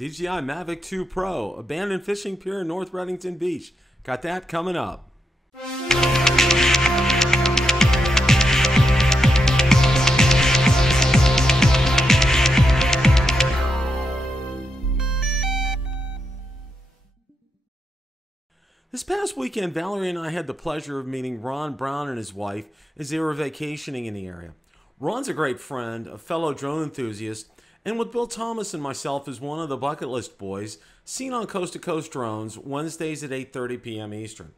DJI Mavic 2 Pro, abandoned fishing pier in North Redington Beach. Got that coming up. This past weekend, Valerie and I had the pleasure of meeting Ron Brown and his wife as they were vacationing in the area. Ron's a great friend, a fellow drone enthusiast, and with Bill Thomas and myself is one of the bucket list boys seen on Coast to Coast Drones Wednesdays at 8:30 p.m. Eastern.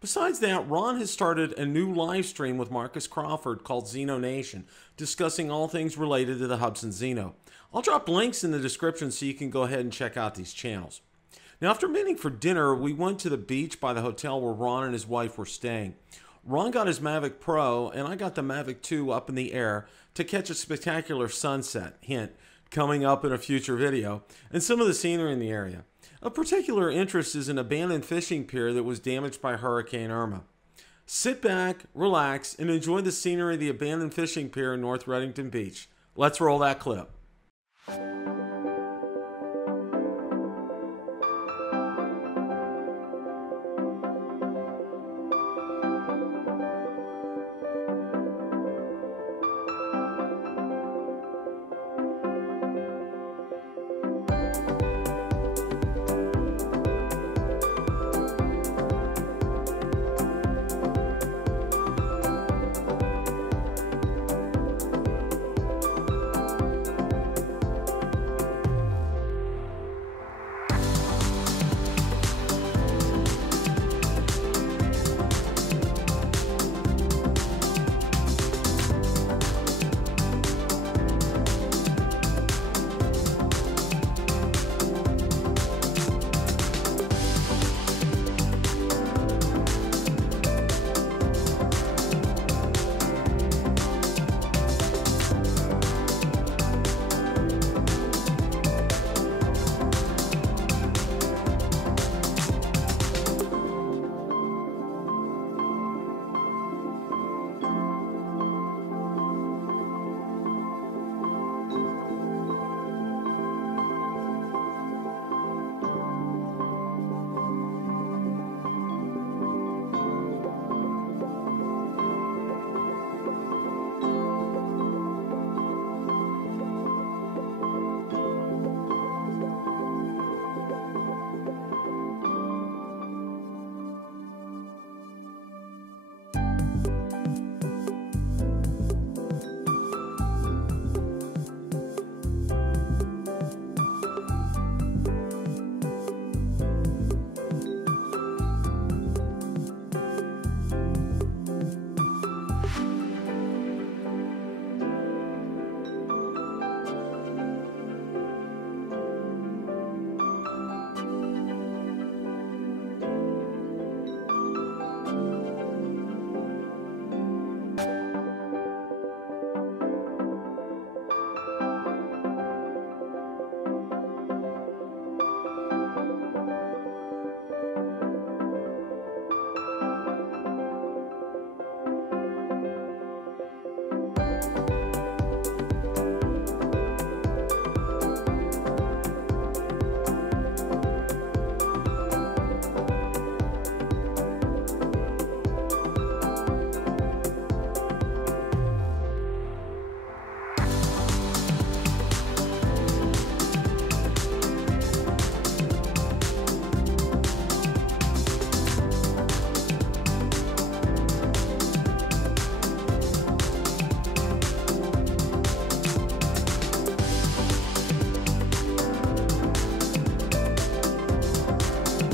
Besides that, Ron has started a new live stream with Marcus Crawford called Zino Nation, discussing all things related to the Hubsan Zino. I'll drop links in the description so you can go ahead and check out these channels. Now, after meeting for dinner, we went to the beach by the hotel where Ron and his wife were staying. Ron got his Mavic Pro, and I got the Mavic 2 up in the air to catch a spectacular sunset, hint, coming up in a future video, and some of the scenery in the area. Of particular interest is an abandoned fishing pier that was damaged by Hurricane Irma. Sit back, relax, and enjoy the scenery of the abandoned fishing pier in North Redington Beach. Let's roll that clip.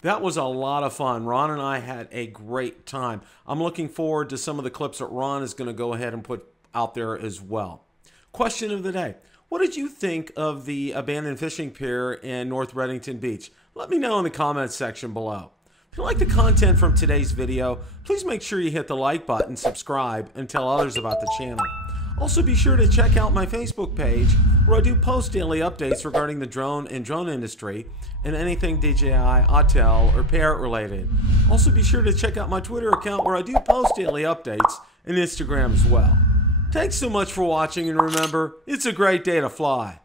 That was a lot of fun. Ron and I had a great time. I'm looking forward to some of the clips that Ron is going to go ahead and put out there as well. Question of the day. What did you think of the abandoned fishing pier in North Redington Beach? Let me know in the comments section below. If you like the content from today's video, please make sure you hit the like button, subscribe, and tell others about the channel. Also be sure to check out my Facebook page where I do post daily updates regarding the drone and drone industry and anything DJI, Autel, or Pier related. Also be sure to check out my Twitter account where I do post daily updates and Instagram as well. Thanks so much for watching, and remember, it's a great day to fly.